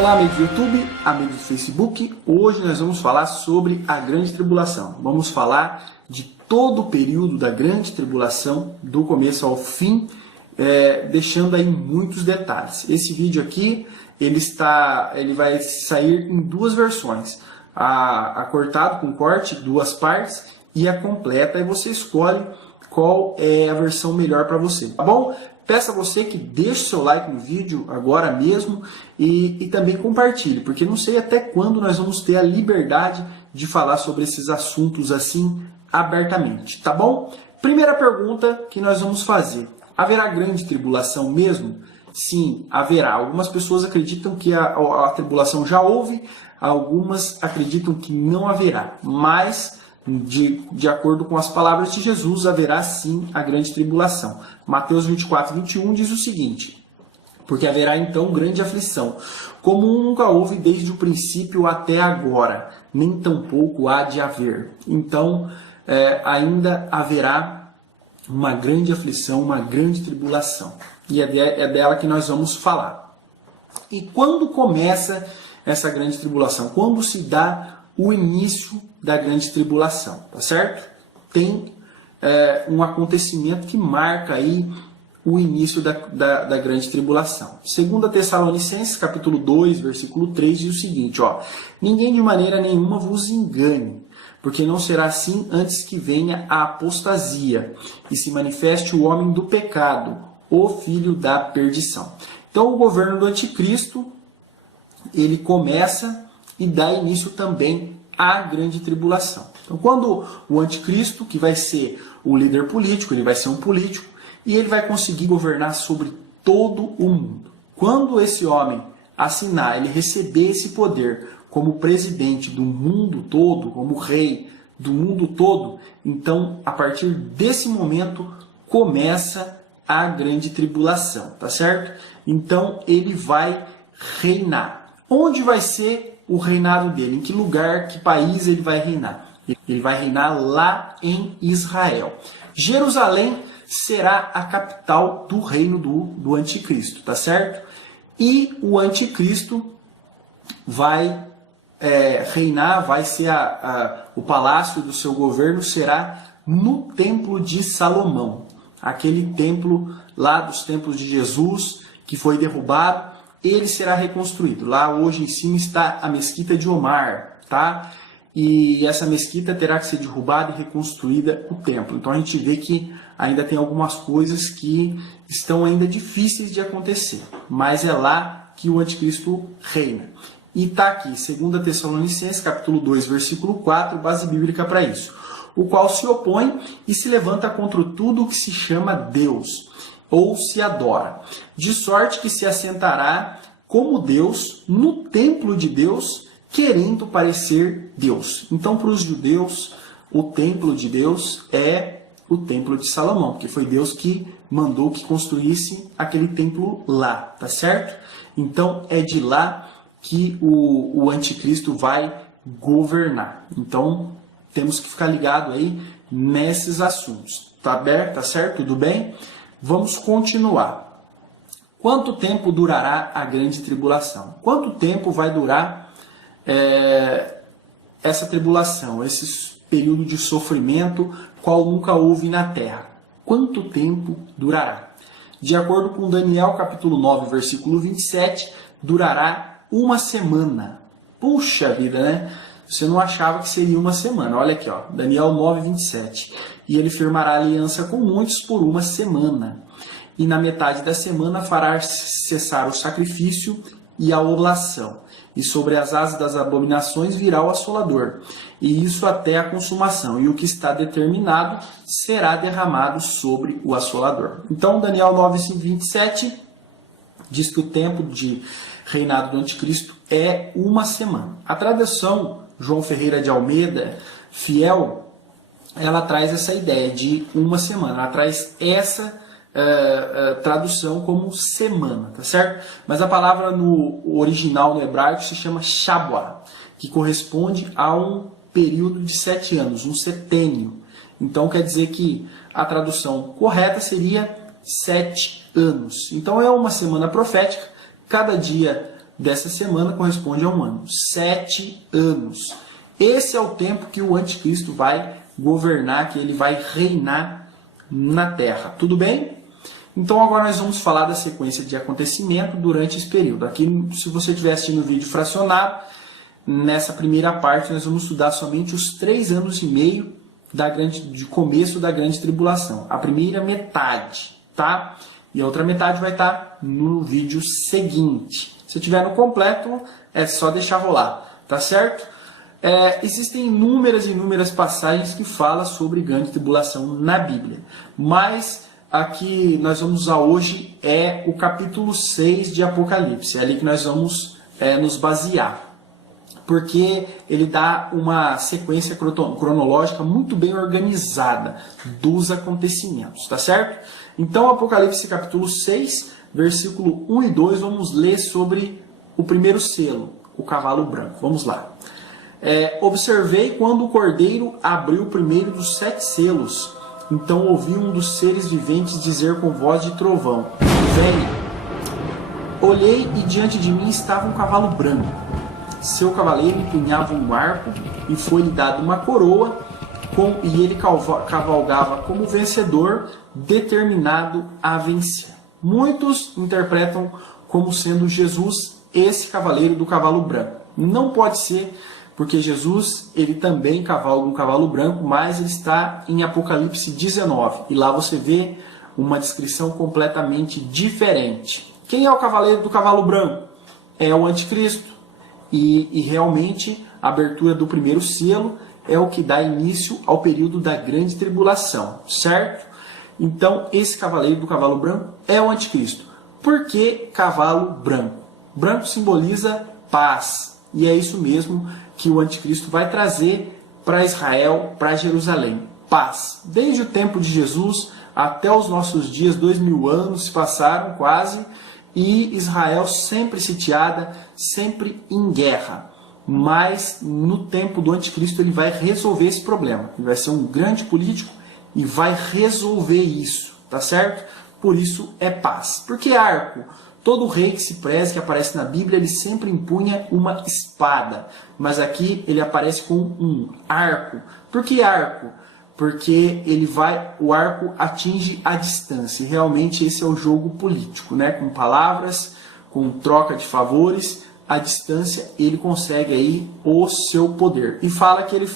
Olá, amigos do YouTube, amigos do Facebook. Hoje nós vamos falar sobre a Grande Tribulação. Vamos falar de todo o período da Grande Tribulação, do começo ao fim, deixando aí muitos detalhes. Esse vídeo aqui, ele vai sair em duas versões. A cortado com corte, duas partes, e a completa, e você escolhe qual é a versão melhor para você, tá bom? Peço a você que deixe seu like no vídeo agora mesmo e também compartilhe, porque não sei até quando nós vamos ter a liberdade de falar sobre esses assuntos assim abertamente, tá bom? Primeira pergunta que nós vamos fazer: haverá grande tribulação mesmo? Sim, haverá. Algumas pessoas acreditam que a tribulação já houve, algumas acreditam que não haverá, mas de acordo com as palavras de Jesus, haverá sim a grande tribulação. Mateus 24, 21 diz o seguinte: porque haverá então grande aflição, como nunca houve desde o princípio até agora, nem tampouco há de haver. Então, ainda haverá uma grande aflição, uma grande tribulação. E é dela que nós vamos falar. E quando começa essa grande tribulação? Quando se dá o início da grande tribulação, tá certo? Tem um acontecimento que marca aí o início da grande tribulação. 2 Tessalonicenses, capítulo 2, versículo 3, diz o seguinte, ó: ninguém de maneira nenhuma vos engane, porque não será assim antes que venha a apostasia e se manifeste o homem do pecado, o filho da perdição. Então o governo do anticristo, ele começa e dá início também à grande tribulação. Então, quando o anticristo, que vai ser o líder político, ele vai ser um político, e ele vai conseguir governar sobre todo o mundo. Quando esse homem assinar, ele receber esse poder como presidente do mundo todo, como rei do mundo todo, então, a partir desse momento, começa a grande tribulação, tá certo? Então, ele vai reinar. Onde vai ser o reinado dele? Em que lugar, que país ele vai reinar? Ele vai reinar lá em Israel. Jerusalém será a capital do reino do anticristo, tá certo? E o anticristo vai reinar, vai ser o palácio do seu governo será no templo de Salomão. Aquele templo lá dos templos de Jesus que foi derrubado, ele será reconstruído. Lá hoje em cima está a mesquita de Omar, tá? E essa mesquita terá que ser derrubada e reconstruída o templo. Então a gente vê que ainda tem algumas coisas que estão ainda difíceis de acontecer, mas é lá que o anticristo reina. E está aqui, 2 Tessalonicenses, capítulo 2, versículo 4, base bíblica para isso: o qual se opõe e se levanta contra tudo o que se chama Deus, ou se adora, de sorte que se assentará como Deus no templo de Deus, querendo parecer Deus. Então, para os judeus, o templo de Deus é o templo de Salomão, porque foi Deus que mandou que construísse aquele templo lá, tá certo? Então, é de lá que o anticristo vai governar. Então, temos que ficar ligado aí nesses assuntos. Tá certo? Tudo bem? Vamos continuar. Quanto tempo durará a grande tribulação? Quanto tempo vai durar essa tribulação, esse período de sofrimento, qual nunca houve na terra? Quanto tempo durará? De acordo com Daniel, capítulo 9, versículo 27, durará uma semana. Puxa vida, né? Você não achava que seria uma semana. Olha aqui, ó, Daniel 9, 27. E ele firmará aliança com muitos por uma semana. E na metade da semana fará cessar o sacrifício e a oblação. E sobre as asas das abominações virá o assolador. E isso até a consumação. E o que está determinado será derramado sobre o assolador. Então, Daniel 9, 27 diz que o tempo de reinado do anticristo é uma semana. A tradução João Ferreira de Almeida, fiel, ela traz essa ideia de uma semana. Ela traz essa tradução como semana, tá certo? Mas a palavra no original, no hebraico, se chama Shabuah, que corresponde a um período de 7 anos, um setênio. Então quer dizer que a tradução correta seria 7 anos. Então é uma semana profética. Cada dia dessa semana corresponde a um ano. 7 anos. Esse é o tempo que o anticristo vai governar, que ele vai reinar na Terra. Tudo bem? Então agora nós vamos falar da sequência de acontecimento durante esse período. Aqui, se você estiver assistindo o vídeo fracionado, nessa primeira parte nós vamos estudar somente os 3 anos e meio de começo da grande tribulação. A primeira metade, tá? E a outra metade vai estar no vídeo seguinte. Se tiver no completo, é só deixar rolar, tá certo? Existem inúmeras passagens que falam sobre grande tribulação na Bíblia. Mas aqui nós vamos usar hoje o capítulo 6 de Apocalipse. É ali que nós vamos nos basear. Porque ele dá uma sequência cronológica muito bem organizada dos acontecimentos, tá certo? Então, Apocalipse capítulo 6, versículo 1 e 2, vamos ler sobre o primeiro selo, o cavalo branco. Vamos lá. Observei quando o cordeiro abriu o primeiro dos 7 selos. Então ouvi um dos seres viventes dizer com voz de trovão: Venha! Olhei e diante de mim estava um cavalo branco. Seu cavaleiro empunhava um arco e foi-lhe dada uma coroa, e ele cavalgava como vencedor, determinado a vencer. Muitos interpretam como sendo Jesus esse cavaleiro do cavalo branco. Não pode ser, porque Jesus ele também cavalga um cavalo branco, mas ele está em Apocalipse 19. E lá você vê uma descrição completamente diferente. Quem é o cavaleiro do cavalo branco? É o anticristo. E realmente a abertura do primeiro selo é o que dá início ao período da grande tribulação, certo? Então esse cavaleiro do cavalo branco é o anticristo. Por que cavalo branco? Branco simboliza paz. E é isso mesmo que o anticristo vai trazer para Israel, para Jerusalém. Paz. Desde o tempo de Jesus até os nossos dias, 2000 anos se passaram quase, e Israel sempre sitiada, sempre em guerra. Mas no tempo do anticristo ele vai resolver esse problema. Ele vai ser um grande político e vai resolver isso, tá certo? Por isso é paz. Por que arco? Todo rei que se preze, que aparece na Bíblia, ele sempre empunha uma espada. Mas aqui ele aparece com um arco. Por que arco? Porque o arco atinge a distância. E realmente esse é o jogo político, né? Com palavras, com troca de favores, a distância ele consegue aí o seu poder. E fala que ele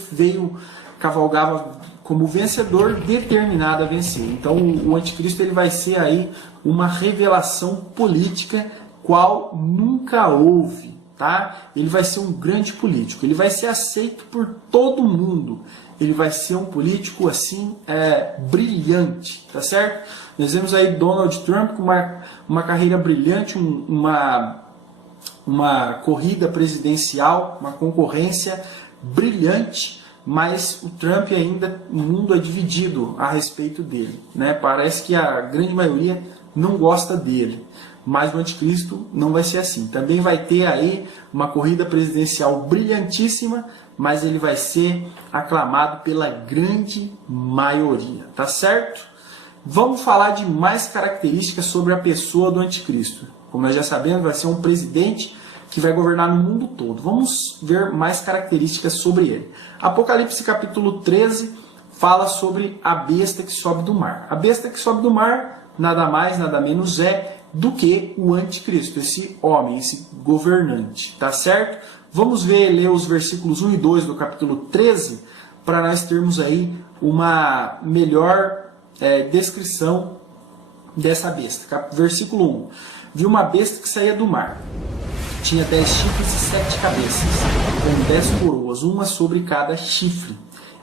cavalgava como vencedor, determinado a vencer. Então o anticristo ele vai ser aí uma revelação política qual nunca houve, tá? Ele vai ser um grande político, ele vai ser aceito por todo mundo. Ele vai ser um político assim brilhante, tá certo? Nós vemos aí Donald Trump com uma carreira brilhante, uma corrida presidencial, uma concorrência brilhante, mas o Trump ainda, o mundo é dividido a respeito dele, né? Parece que a grande maioria não gosta dele, mas o anticristo não vai ser assim. Também vai ter aí uma corrida presidencial brilhantíssima, mas ele vai ser aclamado pela grande maioria, tá certo? Vamos falar de mais características sobre a pessoa do anticristo. Como nós já sabemos, vai ser um presidente que vai governar no mundo todo. Vamos ver mais características sobre ele. Apocalipse capítulo 13 fala sobre a besta que sobe do mar. A besta que sobe do mar nada mais, nada menos do que o anticristo, esse homem, esse governante, tá certo? Vamos ler os versículos 1 e 2 do capítulo 13, para nós termos aí uma melhor descrição dessa besta. Versículo 1. Vi uma besta que saía do mar. Tinha 10 chifres e 7 cabeças, com 10 coroas, uma sobre cada chifre,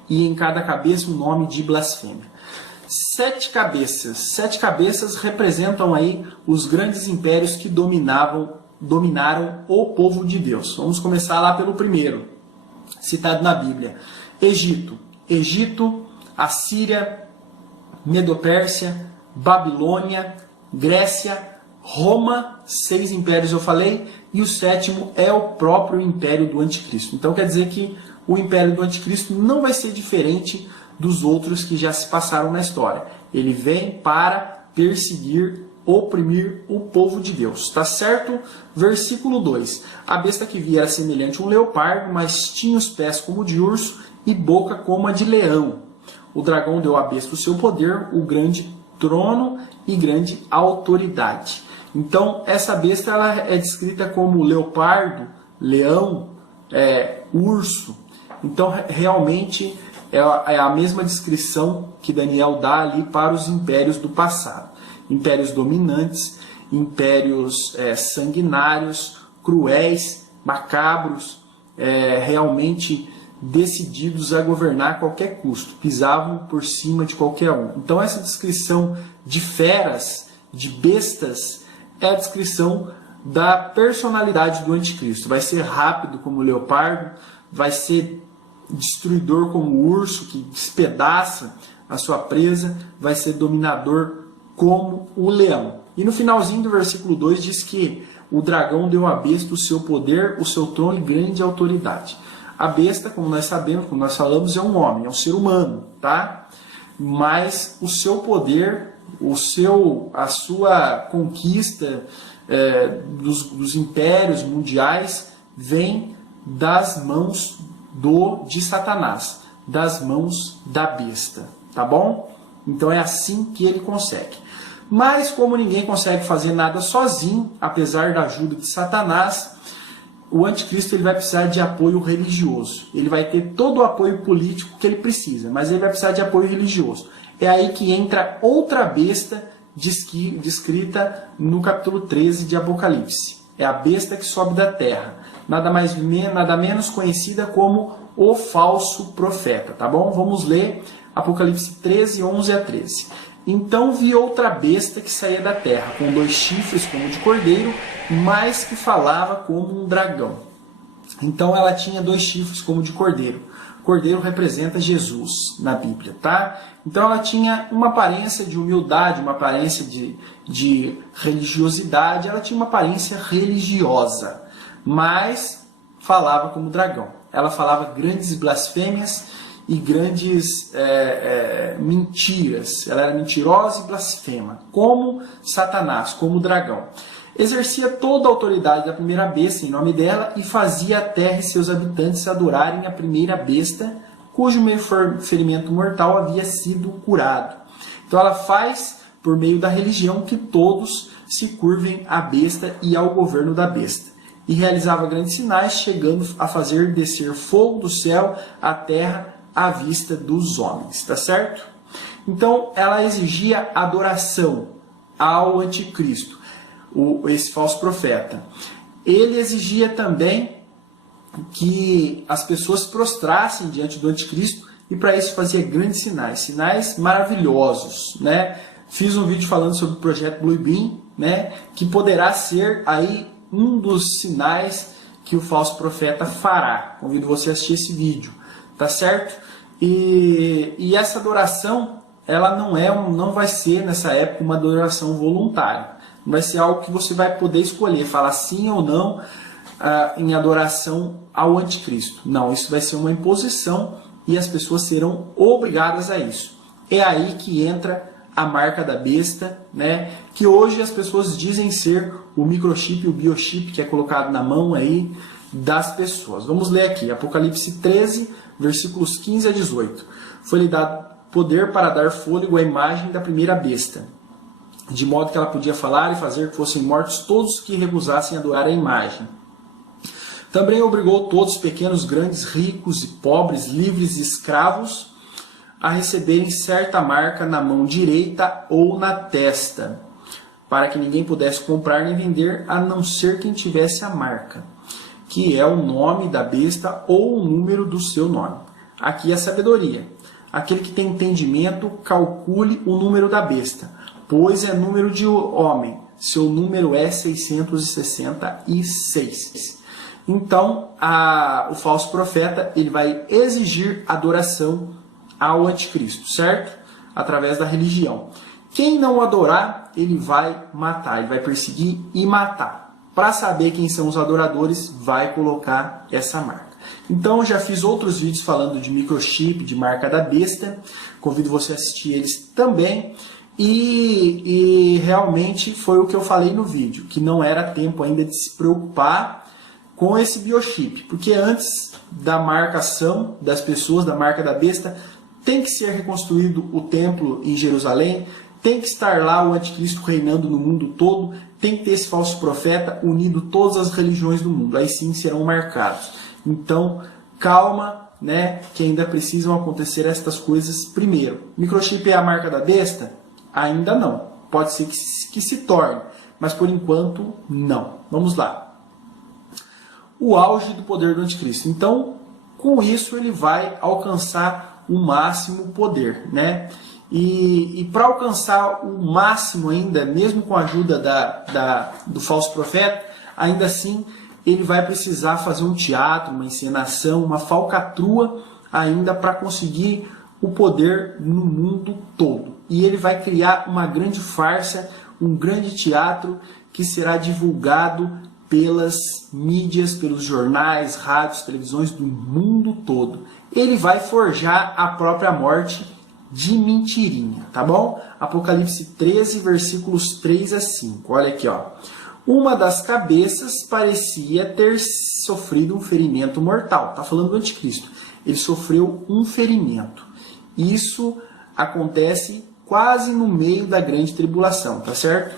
e em cada cabeça um nome de blasfêmia. 7 cabeças. 7 cabeças representam aí os grandes impérios que dominaram o povo de Deus. Vamos começar lá pelo primeiro, citado na Bíblia. Egito, Assíria, Medopérsia, Babilônia, Grécia, Roma, 6 impérios eu falei, e o 7º é o próprio império do anticristo. Então quer dizer que o império do anticristo não vai ser diferente dos outros que já se passaram na história. Ele vem para perseguir oprimir o povo de Deus, tá certo? Versículo 2. A besta que via era semelhante a um leopardo, mas tinha os pés como de urso e boca como a de leão. O dragão deu à besta o seu poder, o grande trono e grande autoridade. Então, essa besta ela é descrita como leopardo, leão, urso. Então, realmente, é a mesma descrição que Daniel dá ali para os impérios do passado. Impérios dominantes, impérios sanguinários, cruéis, macabros, realmente decididos a governar a qualquer custo, pisavam por cima de qualquer um. Então essa descrição de feras, de bestas, é a descrição da personalidade do anticristo. Vai ser rápido como o leopardo, vai ser destruidor como o urso, que despedaça a sua presa, vai ser dominador como o leão. E no finalzinho do versículo 2 diz que o dragão deu à besta o seu poder, o seu trono e grande autoridade. A besta, como nós sabemos, como nós falamos, é um homem, é um ser humano, tá? Mas o seu poder, a sua conquista dos impérios mundiais vem das mãos de Satanás, das mãos da besta, tá bom? Então é assim que ele consegue. Mas como ninguém consegue fazer nada sozinho, apesar da ajuda de Satanás, o anticristo ele vai precisar de apoio religioso. Ele vai ter todo o apoio político que ele precisa, mas ele vai precisar de apoio religioso. É aí que entra outra besta descrita no capítulo 13 de Apocalipse. É a besta que sobe da terra. Nada menos conhecida como o falso profeta, tá bom? Vamos ler Apocalipse 13, 11 a 13. Então vi outra besta que saía da terra, com 2 chifres como de cordeiro, mas que falava como um dragão. Então ela tinha 2 chifres como de cordeiro. Cordeiro representa Jesus na Bíblia, tá? Então ela tinha uma aparência de humildade, uma aparência de religiosidade, ela tinha uma aparência religiosa, mas falava como dragão. Ela falava grandes blasfêmias e grandes mentiras. Ela era mentirosa e blasfema, como Satanás, como o dragão. Exercia toda a autoridade da primeira besta em nome dela e fazia a terra e seus habitantes adorarem a primeira besta, cujo meio ferimento mortal havia sido curado. Então ela faz, por meio da religião, que todos se curvem à besta e ao governo da besta. E realizava grandes sinais, chegando a fazer descer fogo do céu à terra à vista dos homens, tá certo? Então ela exigia adoração ao anticristo, esse falso profeta. Ele exigia também que as pessoas se prostrassem diante do anticristo e para isso fazia grandes sinais maravilhosos, né? Fiz um vídeo falando sobre o projeto Blue Beam, né? Que poderá ser aí um dos sinais que o falso profeta fará. Convido você a assistir esse vídeo, tá certo? E essa adoração, ela não vai ser nessa época uma adoração voluntária. Não vai ser algo que você vai poder escolher, falar sim ou não em adoração ao anticristo. Não, isso vai ser uma imposição e as pessoas serão obrigadas a isso. É aí que entra a marca da besta, né? Que hoje as pessoas dizem ser o microchip, o biochip que é colocado na mão aí das pessoas. Vamos ler aqui, Apocalipse 13, versículos 15 a 18. Foi-lhe dado poder para dar fôlego à imagem da primeira besta, de modo que ela podia falar e fazer que fossem mortos todos que recusassem adorar a imagem. Também obrigou todos, pequenos, grandes, ricos e pobres, livres e escravos, a receberem certa marca na mão direita ou na testa, para que ninguém pudesse comprar nem vender, a não ser quem tivesse a marca, que é o nome da besta ou o número do seu nome. Aqui é a sabedoria. Aquele que tem entendimento, calcule o número da besta, pois é número de homem. Seu número é 666. Então, o falso profeta ele vai exigir adoração ao anticristo, certo? Através da religião. Quem não adorar, ele vai matar, ele vai perseguir e matar. Para saber quem são os adoradores, vai colocar essa marca. Então, já fiz outros vídeos falando de microchip, de marca da besta. Convido você a assistir eles também. E realmente foi o que eu falei no vídeo, que não era tempo ainda de se preocupar com esse biochip, porque antes da marcação das pessoas, da marca da besta, tem que ser reconstruído o templo em Jerusalém, tem que estar lá o anticristo reinando no mundo todo, tem que ter esse falso profeta unindo todas as religiões do mundo, aí sim serão marcados. Então, calma, né, que ainda precisam acontecer estas coisas primeiro. Microchip é a marca da besta? Ainda não. Pode ser que se torne, mas por enquanto não. Vamos lá. O auge do poder do anticristo. Então, com isso ele vai alcançar o máximo poder, né? E para alcançar o máximo ainda, mesmo com a ajuda do falso profeta, ainda assim ele vai precisar fazer um teatro, uma encenação, uma falcatrua ainda para conseguir o poder no mundo todo. E ele vai criar uma grande farsa, um grande teatro que será divulgado pelas mídias, pelos jornais, rádios, televisões do mundo todo. Ele vai forjar a própria morte de mentirinha, tá bom? Apocalipse 13, versículos 3 a 5. Olha aqui, ó. Uma das cabeças parecia ter sofrido um ferimento mortal. Tá falando do anticristo. Ele sofreu um ferimento. Isso acontece quase no meio da grande tribulação, tá certo?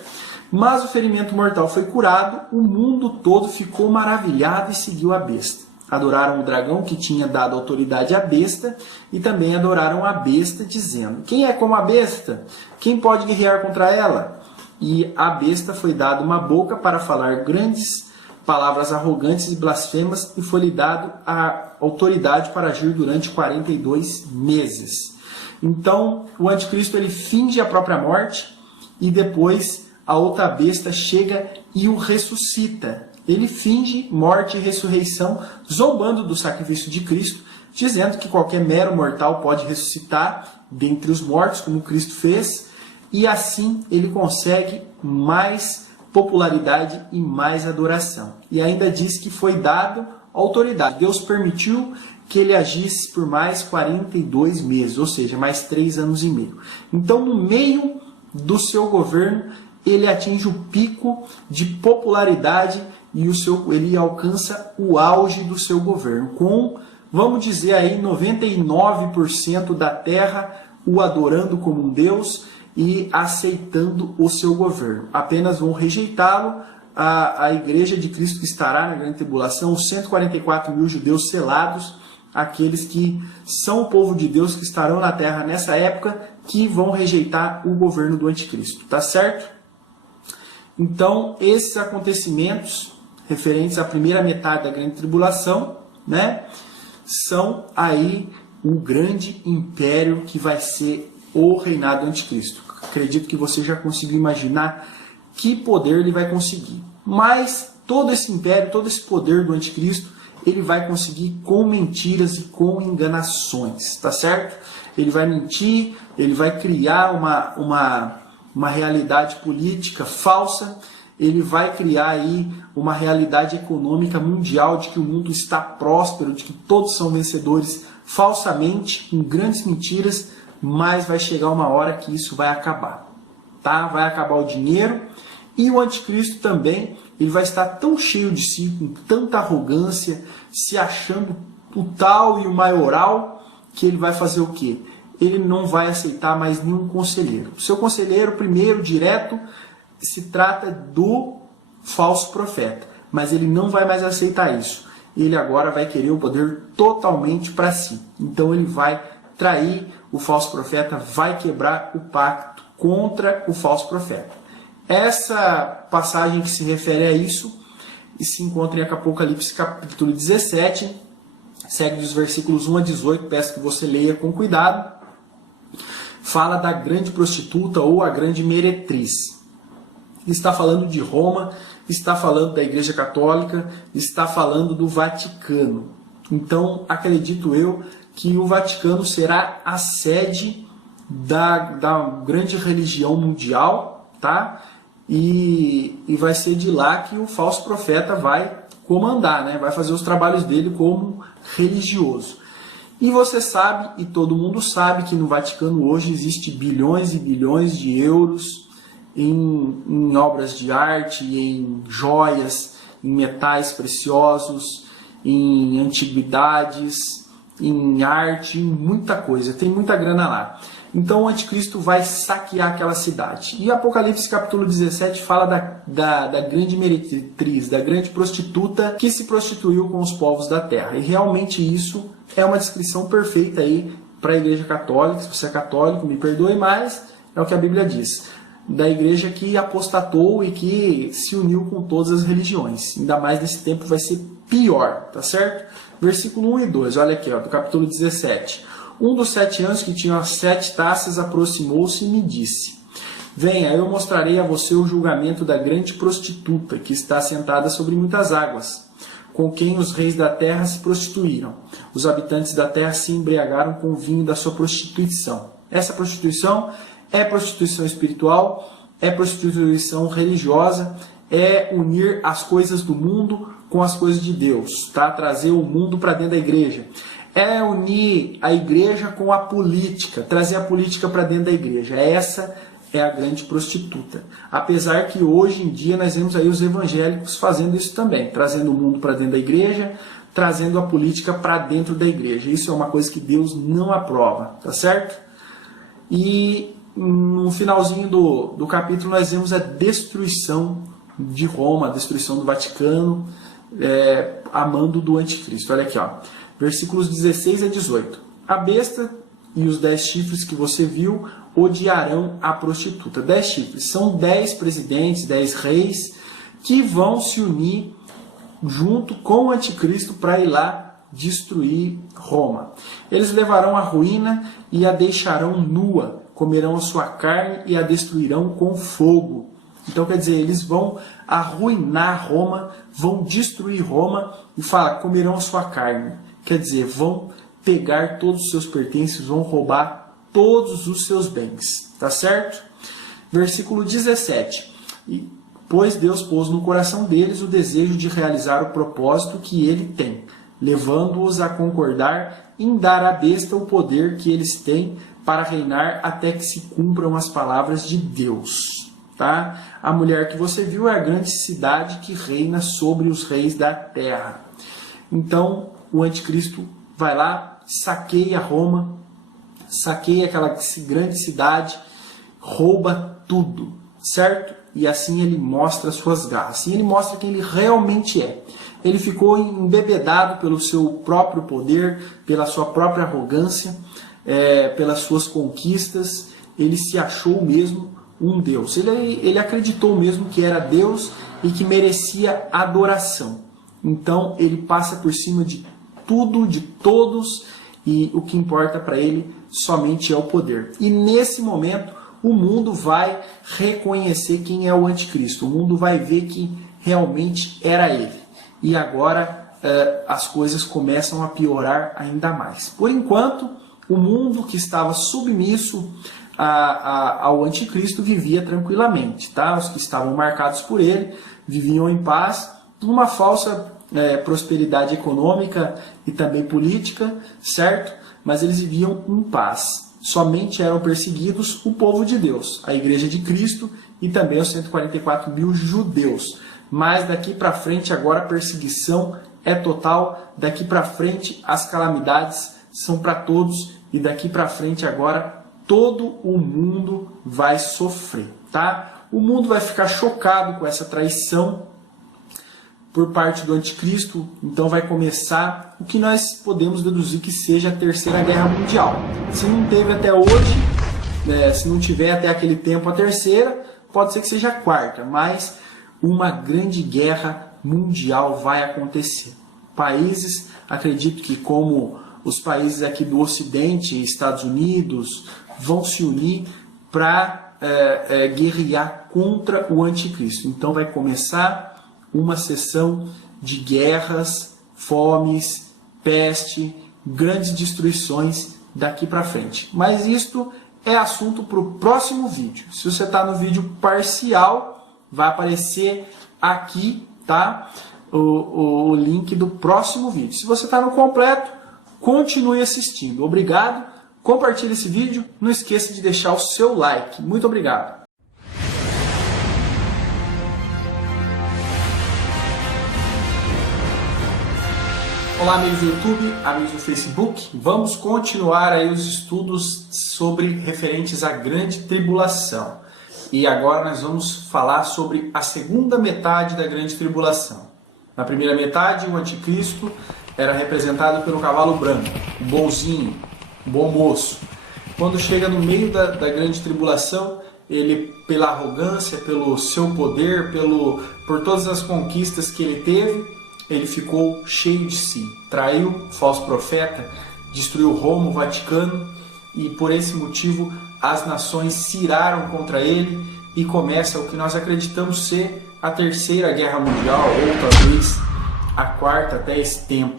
Mas o ferimento mortal foi curado, o mundo todo ficou maravilhado e seguiu a besta. Adoraram o dragão que tinha dado autoridade à besta e também adoraram a besta, dizendo: quem é como a besta? Quem pode guerrear contra ela? E à besta foi dada uma boca para falar grandes palavras arrogantes e blasfemas, e foi-lhe dado a autoridade para agir durante 42 meses. Então, o anticristo ele finge a própria morte e depois a outra besta chega e o ressuscita. Ele finge morte e ressurreição, zombando do sacrifício de Cristo, dizendo que qualquer mero mortal pode ressuscitar dentre os mortos, como Cristo fez, e assim ele consegue mais popularidade e mais adoração. E ainda diz que foi dado autoridade. Deus permitiu que ele agisse por mais 42 meses, ou seja, mais 3 anos e meio. Então, no meio do seu governo, ele atinge o pico de popularidade e ele alcança o auge do seu governo, com, vamos dizer aí, 99% da terra o adorando como um Deus e aceitando o seu governo. Apenas vão rejeitá-lo a igreja de Cristo que estará na grande tribulação, os 144 mil judeus selados, aqueles que são o povo de Deus que estarão na terra nessa época, que vão rejeitar o governo do anticristo, tá certo? Então, esses acontecimentos referentes à primeira metade da grande tribulação, né, são aí o grande império que vai ser o reinado do anticristo. Acredito que você já conseguiu imaginar que poder ele vai conseguir. Mas todo esse império, todo esse poder do anticristo, ele vai conseguir com mentiras e com enganações, tá certo? Ele vai mentir, ele vai criar uma realidade política falsa, ele vai criar aí uma realidade econômica mundial de que o mundo está próspero, de que todos são vencedores falsamente, com grandes mentiras, mas vai chegar uma hora que isso vai acabar, tá? Vai acabar o dinheiro e o anticristo também, ele vai estar tão cheio de si, com tanta arrogância, se achando o tal e o maioral, que ele vai fazer o quê? Ele não vai aceitar mais nenhum conselheiro. O seu conselheiro, primeiro, direto, se trata do falso profeta, mas ele não vai mais aceitar isso. Ele agora vai querer o poder totalmente para si. Então ele vai trair o falso profeta, vai quebrar o pacto contra o falso profeta. Essa passagem que se refere a isso e se encontra em Apocalipse capítulo 17, segue dos versículos 1 a 18, peço que você leia com cuidado. Fala da grande prostituta ou a grande meretriz. Está falando de Roma, está falando da Igreja Católica, está falando do Vaticano. Então, acredito eu que o Vaticano será a sede da grande religião mundial, tá? E vai ser de lá que o falso profeta vai comandar, né? Vai fazer os trabalhos dele como religioso. E você sabe, e todo mundo sabe, que no Vaticano hoje existe bilhões e bilhões de euros em obras de arte, em joias, em metais preciosos, em antiguidades, em arte, em muita coisa. Tem muita grana lá. Então o anticristo vai saquear aquela cidade. E Apocalipse capítulo 17 fala da grande meretriz, da grande prostituta que se prostituiu com os povos da terra. E realmente isso é uma descrição perfeita aí para a Igreja Católica. Se você é católico, me perdoe, mas é o que a Bíblia diz. Da igreja que apostatou e que se uniu com todas as religiões. Ainda mais nesse tempo vai ser pior, tá certo? Versículo 1 e 2, olha aqui, ó, do capítulo 17. Um dos 7 anos que tinha as 7 taças aproximou-se e me disse: venha, eu mostrarei a você o julgamento da grande prostituta, que está sentada sobre muitas águas, com quem os reis da terra se prostituíram. Os habitantes da terra se embriagaram com o vinho da sua prostituição. Essa prostituição é prostituição espiritual, é prostituição religiosa, é unir as coisas do mundo com as coisas de Deus, tá? Trazer o mundo para dentro da igreja. É unir a igreja com a política, trazer a política para dentro da igreja. Essa é a grande prostituta. Apesar que hoje em dia nós vemos aí os evangélicos fazendo isso também, trazendo o mundo para dentro da igreja, trazendo a política para dentro da igreja. Isso é uma coisa que Deus não aprova, tá certo? E no finalzinho do capítulo nós vemos a destruição de Roma, a destruição do Vaticano, a mando do anticristo. Olha aqui, ó, versículos 16 a 18. A besta e os 10 chifres que você viu odiarão a prostituta. 10 chifres são 10 presidentes, 10 reis que vão se unir junto com o anticristo para ir lá destruir Roma. Eles levarão a ruína e a deixarão nua, comerão a sua carne e a destruirão com fogo. Então, quer dizer, eles vão arruinar Roma, vão destruir Roma e fala, comerão a sua carne. Quer dizer, vão pegar todos os seus pertences, vão roubar todos os seus bens. Tá certo? Versículo 17. Pois Deus pôs no coração deles o desejo de realizar o propósito que ele tem, levando-os a concordar em dar à besta o poder que eles têm para reinar até que se cumpram as palavras de Deus. Tá? A mulher que você viu é a grande cidade que reina sobre os reis da terra. Então, o anticristo vai lá, saqueia Roma, saqueia aquela grande cidade, rouba tudo, certo? E assim ele mostra suas garras, assim ele mostra quem ele realmente é. Ele ficou embebedado pelo seu próprio poder, pela sua própria arrogância, pelas suas conquistas. Ele se achou mesmo um Deus. Ele acreditou mesmo que era Deus e que merecia adoração. Então ele passa por cima de tudo, de todos, e o que importa para ele somente é o poder. E nesse momento o mundo vai reconhecer quem é o anticristo. O mundo vai ver que realmente era ele. E agora as coisas começam a piorar ainda mais. Por enquanto, o mundo que estava submisso ao anticristo vivia tranquilamente, tá? Os que estavam marcados por ele viviam em paz, numa falsa prosperidade econômica e também política, certo? Mas eles viviam em paz. Somente eram perseguidos o povo de Deus, a Igreja de Cristo e também os 144 mil judeus. Mas daqui para frente agora a perseguição é total, daqui para frente as calamidades são para todos e daqui para frente agora todo o mundo vai sofrer, tá? O mundo vai ficar chocado com essa traição por parte do anticristo, então vai começar o que nós podemos deduzir que seja a Terceira Guerra Mundial. Se não teve até hoje, se não tiver até aquele tempo a terceira, pode ser que seja a quarta, mas uma grande guerra mundial vai acontecer. Países, acredito que como os países aqui do Ocidente, Estados Unidos, vão se unir para guerrear contra o anticristo. Então vai começar uma sessão de guerras, fomes, peste, grandes destruições daqui para frente. Mas isto é assunto para o próximo vídeo. Se você está no vídeo parcial, vai aparecer aqui, tá? O link do próximo vídeo. Se você está no completo, continue assistindo. Obrigado, compartilhe esse vídeo, não esqueça de deixar o seu like. Muito obrigado. Olá, amigos do YouTube, amigos do Facebook. Vamos continuar aí os estudos sobre referentes à grande tribulação. E agora nós vamos falar sobre a segunda metade da grande tribulação. Na primeira metade, o anticristo era representado pelo cavalo branco, o bonzinho, o bom moço. Quando chega no meio da grande tribulação, ele, pela arrogância, pelo seu poder, por todas as conquistas que ele teve, ele ficou cheio de si, traiu o falso profeta, destruiu Roma, o Vaticano, e por esse motivo as nações se iraram contra ele e começa o que nós acreditamos ser a terceira guerra mundial, ou talvez a quarta até esse tempo.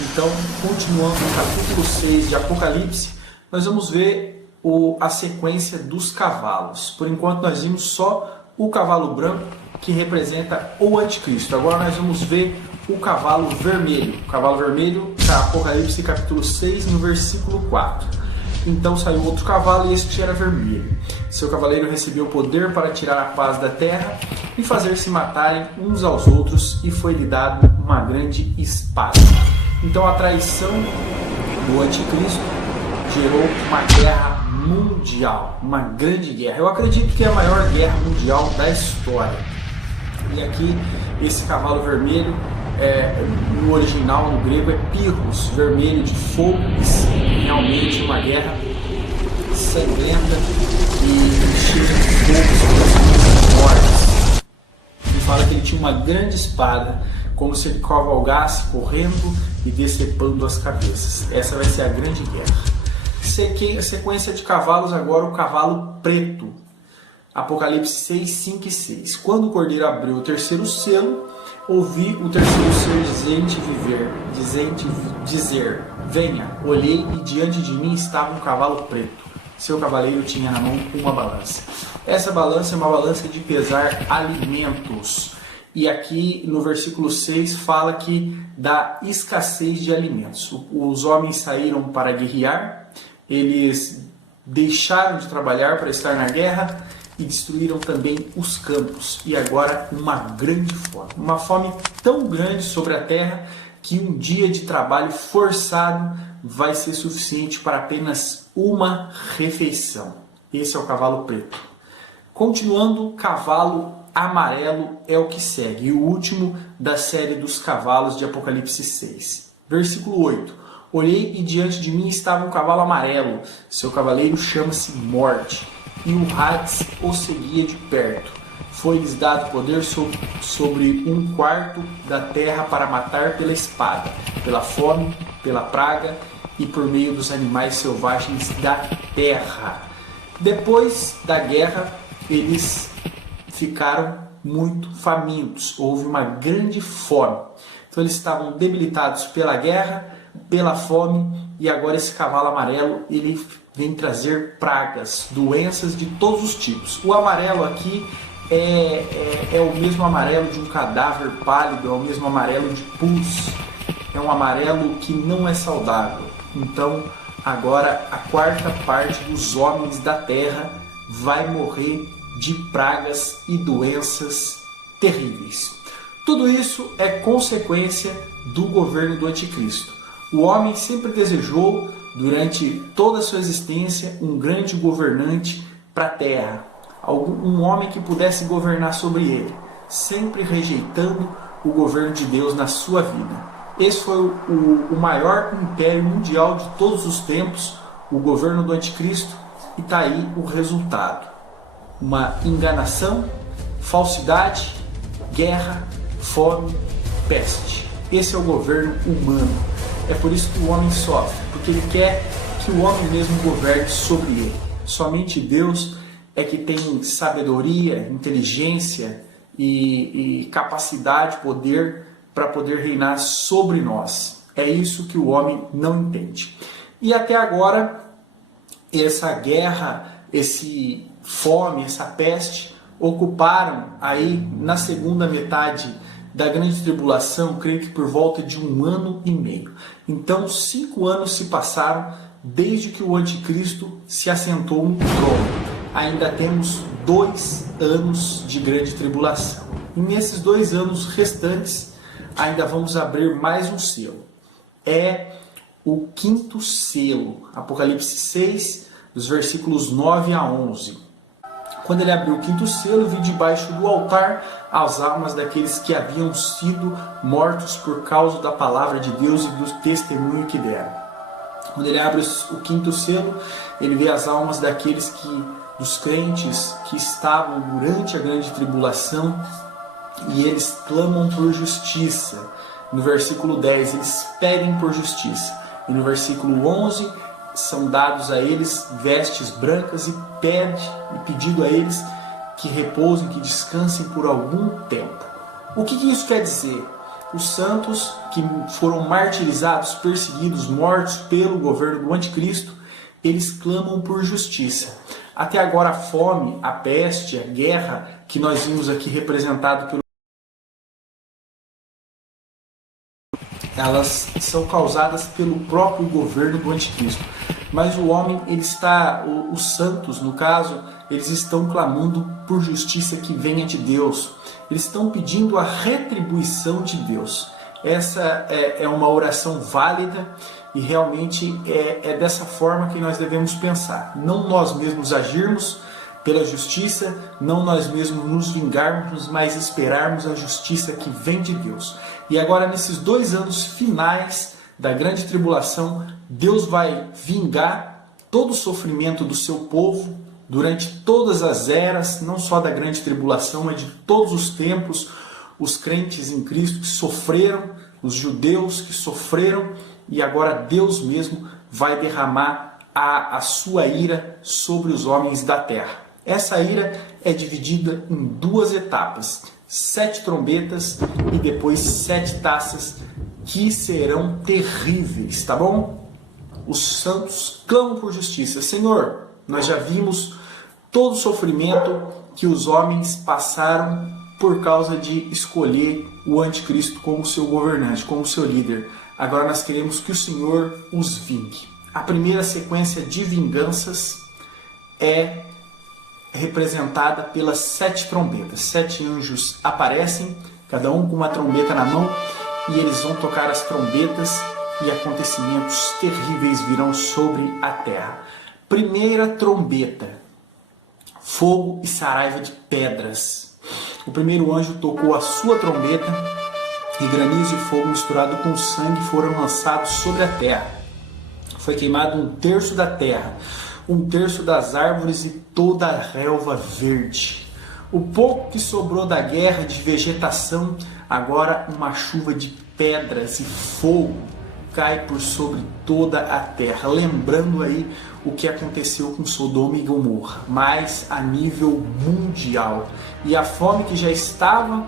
Então, continuando no capítulo 6 de Apocalipse, nós vamos ver a sequência dos cavalos. Por enquanto nós vimos só o cavalo branco, que representa o anticristo. Agora nós vamos ver o cavalo vermelho. O cavalo vermelho está Apocalipse capítulo 6, no versículo 4. Então saiu outro cavalo e este era vermelho. Seu cavaleiro recebeu poder para tirar a paz da terra e fazer se matarem uns aos outros, e foi-lhe dado uma grande espada. Então a traição do anticristo gerou uma guerra mundial, uma grande guerra. Eu acredito que é a maior guerra mundial da história. E aqui esse cavalo vermelho, no original, no grego, é pirros, vermelho de fogo e sangue. Realmente uma guerra sangrenta e cheia de fogo, mortes. Ele fala que ele tinha uma grande espada, como se ele cavalgasse correndo e decepando as cabeças. Essa vai ser a grande guerra. Sequência de cavalos, agora o cavalo preto. Apocalipse 6, 5 e 6. Quando o cordeiro abriu o terceiro selo, ouvi o terceiro ser dizer, venha. Olhei e diante de mim estava um cavalo preto. Seu cavaleiro tinha na mão uma balança. Essa balança é uma balança de pesar alimentos. E aqui no versículo 6 fala que da escassez de alimentos. Os homens saíram para guerrear, eles deixaram de trabalhar para estar na guerra e destruíram também os campos. E agora uma grande fome. Uma fome tão grande sobre a terra que um dia de trabalho forçado vai ser suficiente para apenas uma refeição. Esse é o cavalo preto. Continuando, cavalo amarelo é o que segue, e o último da série dos cavalos de Apocalipse 6. Versículo 8. Olhei e diante de mim estava um cavalo amarelo. Seu cavaleiro chama-se Morte, e o Hades o seguia de perto. Foi-lhes dado poder sobre um quarto da terra para matar pela espada, pela fome, pela praga e por meio dos animais selvagens da terra. Depois da guerra, eles ficaram muito famintos. Houve uma grande fome. Então eles estavam debilitados pela guerra, pela fome, e agora esse cavalo amarelo, ele vem trazer pragas, doenças de todos os tipos. O amarelo aqui é o mesmo amarelo de um cadáver pálido, é o mesmo amarelo de pus. É um amarelo que não é saudável. Então, agora a quarta parte dos homens da terra vai morrer de pragas e doenças terríveis. Tudo isso é consequência do governo do anticristo. O homem sempre desejou, durante toda a sua existência, um grande governante para a terra. Um homem que pudesse governar sobre ele, sempre rejeitando o governo de Deus na sua vida. Esse foi o maior império mundial de todos os tempos, o governo do anticristo, e está aí o resultado. Uma enganação, falsidade, guerra, fome, peste. Esse é o governo humano. É por isso que o homem sofre, porque ele quer que o homem mesmo governe sobre ele. Somente Deus é que tem sabedoria, inteligência e capacidade, poder para poder reinar sobre nós. É isso que o homem não entende. E até agora, essa guerra, esse fome, essa peste, ocuparam aí na segunda metade da grande tribulação, creio que por volta de 1 ano e meio. Então, 5 anos se passaram desde que o anticristo se assentou no trono. Ainda temos 2 anos de grande tribulação. E nesses 2 anos restantes, ainda vamos abrir mais um selo. É o 5º selo, Apocalipse 6, dos versículos 9 a 11. Quando ele abriu o 5º selo, vi debaixo do altar as almas daqueles que haviam sido mortos por causa da palavra de Deus e do testemunho que deram. Quando ele abre o 5º selo, ele vê as almas dos crentes que estavam durante a grande tribulação e eles clamam por justiça. No versículo 10, eles pedem por justiça. E no versículo 11, são dados a eles vestes brancas e pedido a eles que repousem, que descansem por algum tempo. O que isso quer dizer? Os santos que foram martirizados, perseguidos, mortos pelo governo do anticristo, eles clamam por justiça. Até agora a fome, a peste, a guerra que nós vimos aqui representado pelo elas são causadas pelo próprio governo do anticristo. Mas o homem, os santos, no caso, eles estão clamando por justiça que venha de Deus. Eles estão pedindo a retribuição de Deus. Essa é uma oração válida e realmente é dessa forma que nós devemos pensar. Não nós mesmos agirmos pela justiça, não nós mesmos nos vingarmos, mas esperarmos a justiça que vem de Deus. E agora, nesses 2 anos finais da grande tribulação, Deus vai vingar todo o sofrimento do seu povo durante todas as eras, não só da grande tribulação, mas de todos os tempos. Os crentes em Cristo que sofreram, os judeus que sofreram, e agora Deus mesmo vai derramar a sua ira sobre os homens da terra. Essa ira é dividida em 2 etapas. 7 trombetas e depois 7 taças que serão terríveis, tá bom? Os santos clamam por justiça. Senhor, nós já vimos todo o sofrimento que os homens passaram por causa de escolher o anticristo como seu governante, como seu líder. Agora nós queremos que o Senhor os vingue. A primeira sequência de vinganças é representada pelas 7 trombetas. 7 anjos aparecem, cada um com uma trombeta na mão, e eles vão tocar as trombetas e acontecimentos terríveis virão sobre a terra. Primeira trombeta, fogo e saraiva de pedras. O primeiro anjo tocou a sua trombeta e granizo e fogo misturado com sangue foram lançados sobre a terra. Foi queimado 1/3 da terra, 1/3 das árvores e toda a relva verde. O pouco que sobrou da guerra de vegetação, agora uma chuva de pedras e fogo cai por sobre toda a terra. Lembrando aí o que aconteceu com Sodoma e Gomorra, mas a nível mundial. E a fome que já estava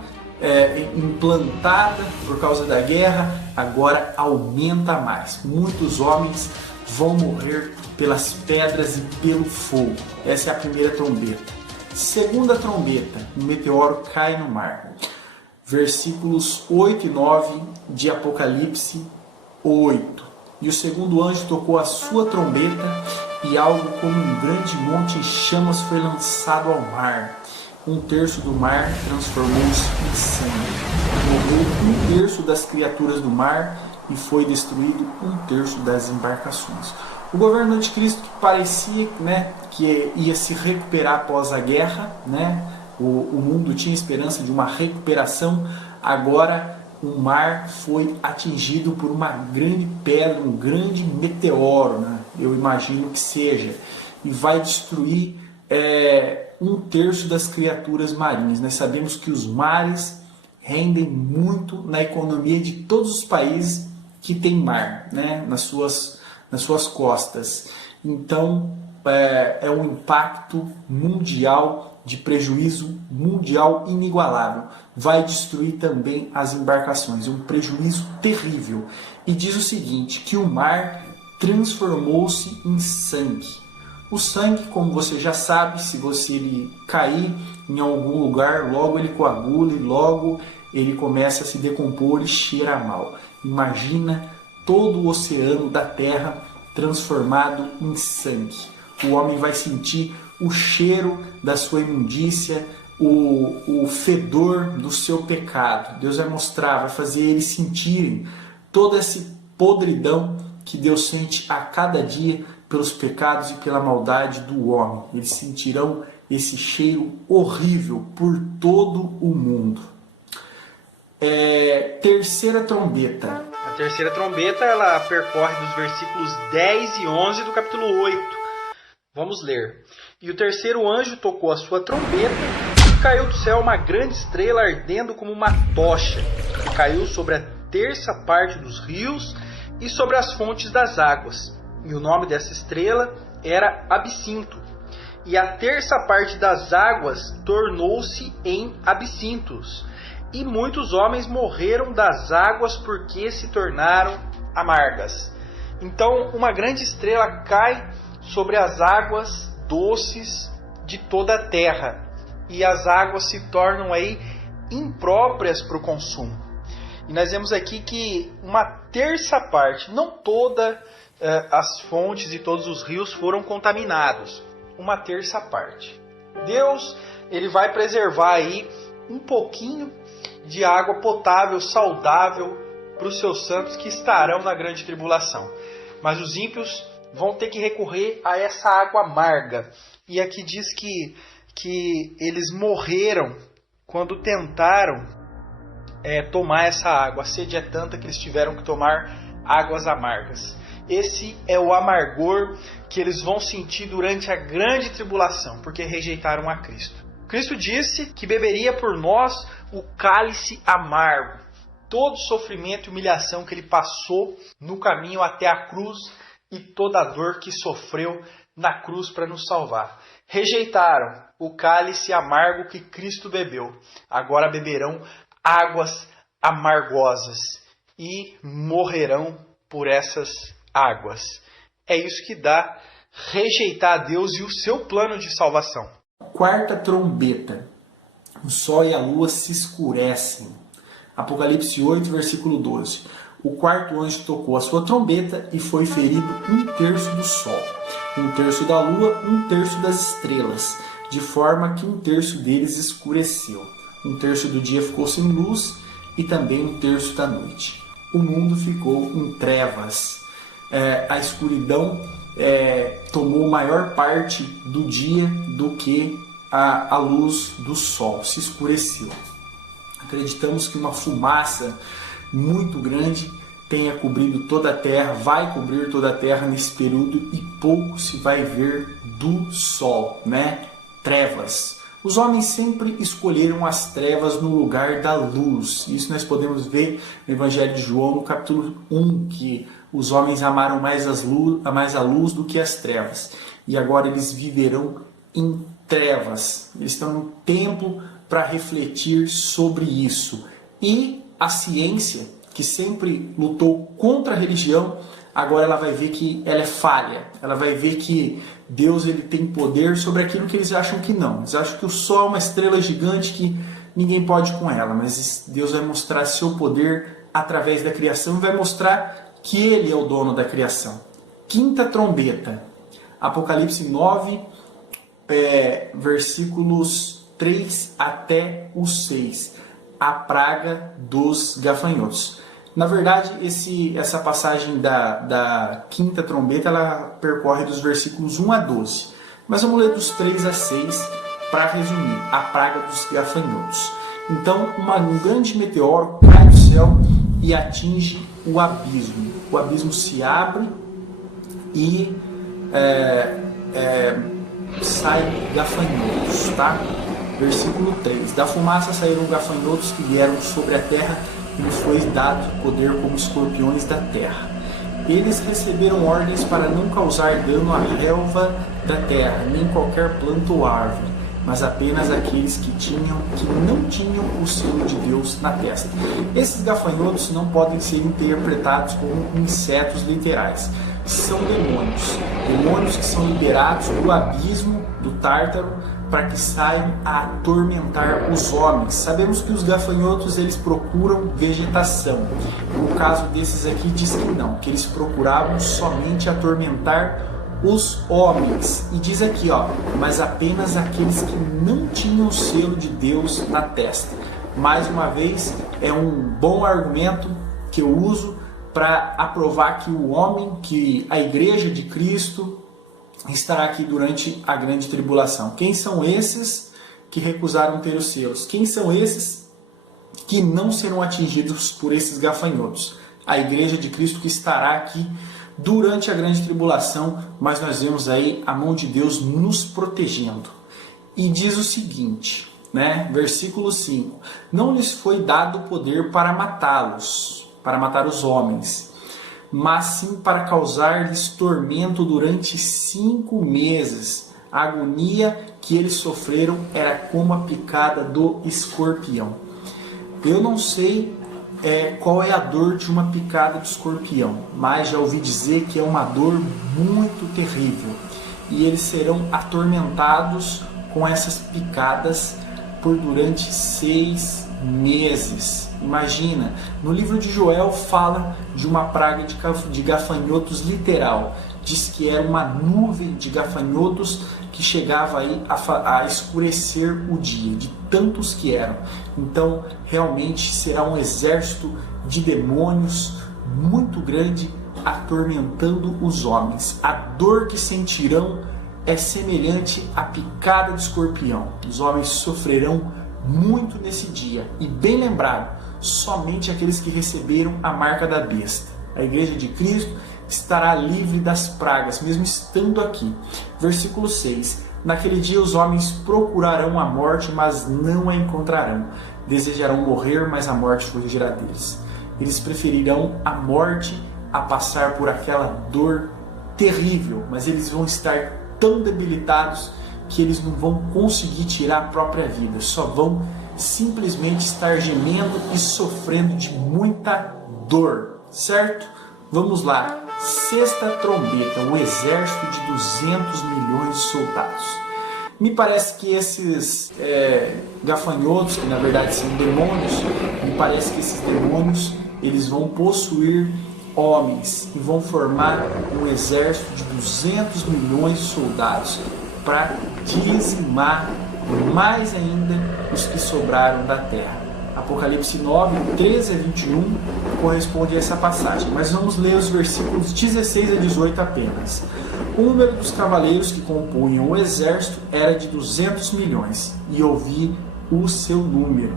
implantada por causa da guerra, agora aumenta mais. Muitos homens vão morrer pelas pedras e pelo fogo. Essa é a primeira trombeta. Segunda trombeta, um meteoro cai no mar. Versículos 8 e 9 de Apocalipse 8. E o segundo anjo tocou a sua trombeta e algo como um grande monte em chamas foi lançado ao mar. 1/3 do mar transformou-se em sangue. Morreu 1/3 das criaturas do mar e foi destruído 1/3 das embarcações. O governo anticristo parecia que ia se recuperar após a guerra, o mundo tinha esperança de uma recuperação. Agora o mar foi atingido por uma grande pedra, um grande meteoro, eu imagino que seja, e vai destruir 1/3 das criaturas marinhas. Nós sabemos que os mares rendem muito na economia de todos os países que têm mar, nas suas costas. Então é um impacto mundial, de prejuízo mundial inigualável. Vai destruir também as embarcações, é um prejuízo terrível. E diz o seguinte, que o mar transformou-se em sangue. O sangue, como você já sabe, se ele cair em algum lugar, logo ele coagula e logo ele começa a se decompor e cheira mal. Imagina todo o oceano da terra transformado em sangue. O homem vai sentir o cheiro da sua imundícia, o fedor do seu pecado. Deus vai mostrar, vai fazer eles sentirem toda essa podridão que Deus sente a cada dia pelos pecados e pela maldade do homem. Eles sentirão esse cheiro horrível por todo o mundo. Terceira trombeta. A terceira trombeta, ela percorre dos versículos 10 e 11 do capítulo 8. Vamos ler. E o terceiro anjo tocou a sua trombeta e caiu do céu uma grande estrela ardendo como uma tocha, que caiu sobre a terça parte dos rios e sobre as fontes das águas. E o nome dessa estrela era Absinto. E a terça parte das águas tornou-se em absintos. E muitos homens morreram das águas porque se tornaram amargas. Então, uma grande estrela cai sobre as águas doces de toda a terra. E as águas se tornam aí impróprias para o consumo. E nós vemos aqui que uma terça parte, não todas as fontes e todos os rios foram contaminados. Uma terça parte. Deus, ele vai preservar aí um pouquinho de água potável, saudável para os seus santos que estarão na grande tribulação. Mas os ímpios vão ter que recorrer a essa água amarga. E aqui diz que eles morreram quando tentaram tomar essa água. A sede é tanta que eles tiveram que tomar águas amargas. Esse é o amargor que eles vão sentir durante a grande tribulação, porque rejeitaram a Cristo. Cristo disse que beberia por nós o cálice amargo. Todo sofrimento e humilhação que ele passou no caminho até a cruz e toda a dor que sofreu na cruz para nos salvar. Rejeitaram o cálice amargo que Cristo bebeu. Agora beberão águas amargosas e morrerão por essas águas. É isso que dá rejeitar a Deus e o seu plano de salvação. Quarta trombeta. O sol e a lua se escurecem. Apocalipse 8, versículo 12. O quarto anjo tocou a sua trombeta e foi ferido 1/3 do sol, 1/3 da lua, 1/3 das estrelas, de forma que 1/3 deles escureceu. 1/3 do dia ficou sem luz e também 1/3 da noite. O mundo ficou em trevas. A escuridão tomou maior parte do dia do que a luz do sol, se escureceu. Acreditamos que uma fumaça muito grande tenha cobrido toda a terra, vai cobrir toda a terra nesse período e pouco se vai ver do sol, né? Trevas. Os homens sempre escolheram as trevas no lugar da luz. Isso nós podemos ver no Evangelho de João, no capítulo 1, que os homens amaram mais a luz do que as trevas. E agora eles viverão em trevas. Eles estão no tempo para refletir sobre isso. E a ciência, que sempre lutou contra a religião, agora ela vai ver que ela é falha. Ela vai ver que Deus ele tem poder sobre aquilo que eles acham que não. Eles acham que o sol é uma estrela gigante que ninguém pode com ela. Mas Deus vai mostrar seu poder através da criação e vai mostrar que Ele é o dono da criação. Quinta trombeta. Apocalipse 9, versículos 3 até o 6. A praga dos gafanhotos. Na verdade, essa passagem da quinta trombeta, ela percorre dos versículos 1 a 12. Mas vamos ler dos 3 a 6 para resumir. A praga dos gafanhotos. Então, um grande meteoro cai do céu e atinge o abismo. O abismo se abre e saem gafanhotos, tá? Versículo 3. Da fumaça saíram gafanhotos que vieram sobre a terra e nos foi dado poder como escorpiões da terra. Eles receberam ordens para não causar dano à relva da terra, nem qualquer planta ou árvore, mas apenas aqueles que não tinham o selo de Deus na testa. Esses gafanhotos não podem ser interpretados como insetos literais. São demônios que são liberados do abismo do Tártaro para que saiam a atormentar os homens. Sabemos que os gafanhotos eles procuram vegetação. No caso desses aqui diz que não, que eles procuravam somente atormentar os homens. E diz aqui, mas apenas aqueles que não tinham o selo de Deus na testa. Mais uma vez, é um bom argumento que eu uso para aprovar que o homem, que a igreja de Cristo estará aqui durante a grande tribulação. Quem são esses que recusaram ter os selos? Quem são esses que não serão atingidos por esses gafanhotos? A igreja de Cristo que estará aqui durante a grande tribulação, mas nós vemos aí a mão de Deus nos protegendo. E diz o seguinte, versículo 5: não lhes foi dado poder para matá-los, para matar os homens, mas sim para causar-lhes tormento durante 5 meses. A agonia que eles sofreram era como a picada do escorpião. Eu não sei qual é a dor de uma picada de escorpião, mas já ouvi dizer que é uma dor muito terrível. E eles serão atormentados com essas picadas por durante 6 meses. Imagina, no livro de Joel fala de uma praga de gafanhotos literal. Diz que era uma nuvem de gafanhotos que chegava aí a escurecer o dia, de tantos que eram. Então, realmente será um exército de demônios muito grande atormentando os homens. A dor que sentirão é semelhante à picada de escorpião. Os homens sofrerão muito nesse dia. E bem lembrado, somente aqueles que receberam a marca da besta. A igreja de Cristo estará livre das pragas, mesmo estando aqui. Versículo 6. Naquele dia os homens procurarão a morte, mas não a encontrarão. Desejarão morrer, mas a morte fugirá deles. Eles preferirão a morte a passar por aquela dor terrível, mas eles vão estar tão debilitados que eles não vão conseguir tirar a própria vida. Só vão simplesmente estar gemendo e sofrendo de muita dor, certo? Vamos lá. 6ª trombeta, o exército de 200 milhões de soldados. Me parece que esses gafanhotos, que na verdade são demônios, me parece que esses demônios eles vão possuir homens e vão formar um exército de 200 milhões de soldados para dizimar mais ainda os que sobraram da terra. Apocalipse 9, 13 a 21 corresponde a essa passagem, mas vamos ler os versículos 16 a 18 apenas. O número dos cavaleiros que compunham o exército era de 200 milhões, e ouvi o seu número.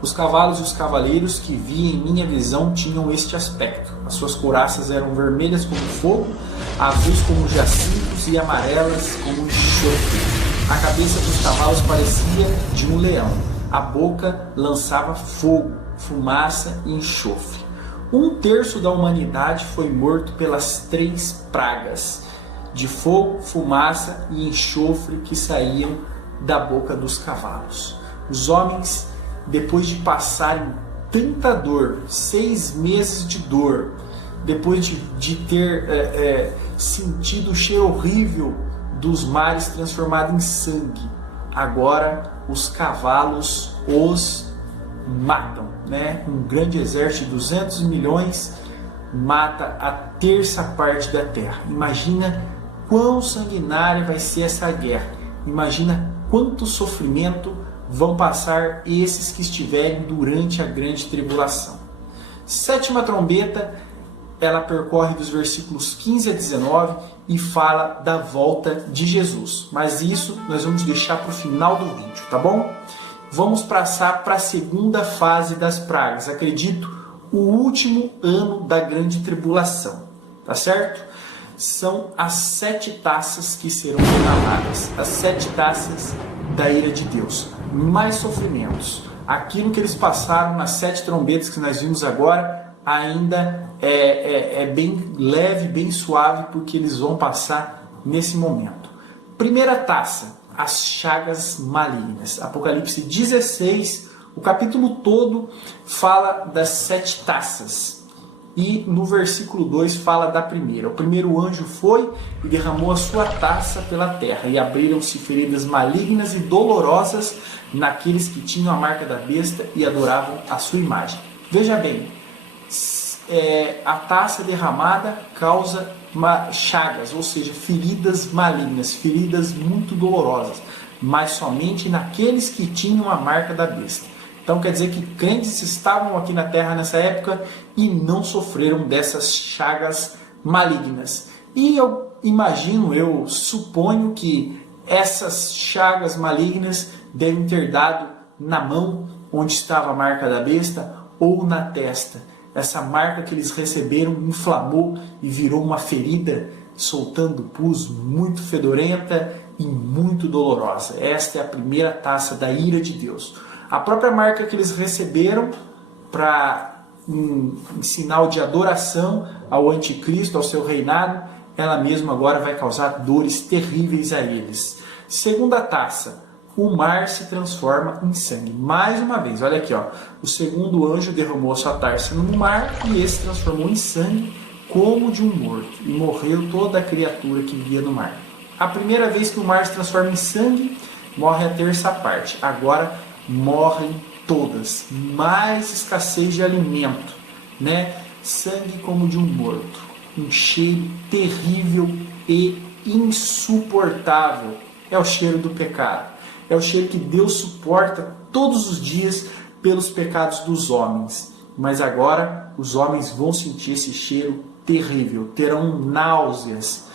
Os cavalos e os cavaleiros que vi em minha visão tinham este aspecto. As suas couraças eram vermelhas como fogo, azuis como jacintos e amarelas como enxofre. A cabeça dos cavalos parecia de um leão. A boca lançava fogo, fumaça e enxofre. 1/3 da humanidade foi morto pelas 3 pragas de fogo, fumaça e enxofre que saíam da boca dos cavalos. Os homens, depois de passarem tanta dor, 6 meses de dor, depois de ter sentido o cheiro horrível dos mares transformado em sangue, agora os cavalos os matam, Um grande exército de 200 milhões mata a 1/3 parte da terra. Imagina quão sanguinária vai ser essa guerra. Imagina quanto sofrimento vão passar esses que estiverem durante a grande tribulação. 7ª trombeta, ela percorre dos versículos 15 a 19 e fala da volta de Jesus. Mas isso nós vamos deixar para o final do vídeo, tá bom? Vamos passar para a 2ª fase das pragas. Acredito, o último ano da grande tribulação, tá certo? São as 7 taças que serão derramadas, as 7 taças da ira de Deus. Mais sofrimentos. Aquilo que eles passaram nas 7 trombetas que nós vimos agora ainda é bem leve, bem suave, porque eles vão passar nesse momento. Primeira taça, as chagas malignas. Apocalipse 16, o capítulo todo fala das 7 taças. e no versículo 2 fala da primeira. O primeiro anjo foi e derramou a sua taça pela terra, e abriram-se feridas malignas e dolorosas naqueles que tinham a marca da besta e adoravam a sua imagem. Veja bem, a taça derramada causa chagas, ou seja, feridas malignas, feridas muito dolorosas, mas somente naqueles que tinham a marca da besta. Então quer dizer que crentes estavam aqui na terra nessa época e não sofreram dessas chagas malignas. E eu imagino, eu suponho que essas chagas malignas devem ter dado na mão onde estava a marca da besta ou na testa. Essa marca que eles receberam inflamou e virou uma ferida, soltando pus muito fedorenta e muito dolorosa. Esta é a primeira taça da ira de Deus. A própria marca que eles receberam em sinal de adoração ao anticristo, ao seu reinado, ela mesma agora vai causar dores terríveis a eles. Segunda taça, o mar se transforma em sangue. Mais uma vez, olha aqui, ó, o segundo anjo derramou a sua taça no mar e esse se transformou em sangue como de um morto, e morreu toda a criatura que vivia no mar. A primeira vez que o mar se transforma em sangue, morre a terça parte. Agora morrem todas. Mais escassez de alimento, né? Sangue como de um morto. Um cheiro terrível e insuportável. É o cheiro do pecado. É o cheiro que Deus suporta todos os dias pelos pecados dos homens. Mas agora os homens vão sentir esse cheiro terrível. Terão náuseas,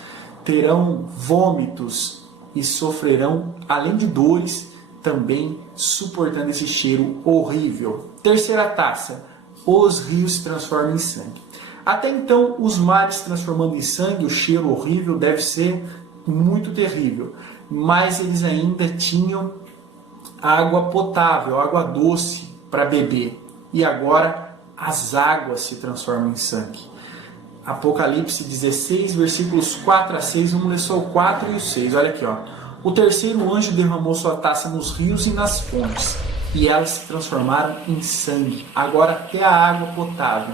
terão vômitos e sofrerão, além de dores, também suportando esse cheiro horrível. Terceira taça, os rios se transformam em sangue. Até então, os mares se transformando em sangue, o cheiro horrível deve ser muito terrível. Mas eles ainda tinham água potável, água doce para beber. E agora as águas se transformam em sangue. Apocalipse 16, versículos 4 a 6, vamos ler só o 4 e o 6. Olha aqui, ó. O terceiro anjo derramou sua taça nos rios e nas fontes, e elas se transformaram em sangue. Agora até a água potável.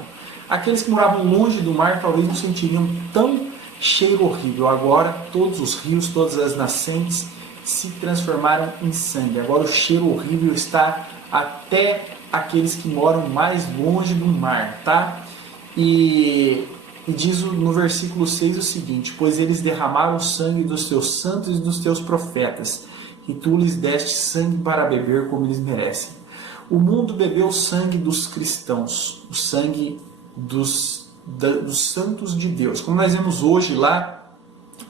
Aqueles que moravam longe do mar talvez não sentiriam tão cheiro horrível. Agora todos os rios, todas as nascentes se transformaram em sangue. Agora o cheiro horrível está até aqueles que moram mais longe do mar, tá? E diz no versículo 6 o seguinte: pois eles derramaram o sangue dos teus santos e dos teus profetas, e tu lhes deste sangue para beber como eles merecem. O mundo bebeu o sangue dos cristãos, o sangue dos santos de Deus. Como nós vemos hoje lá,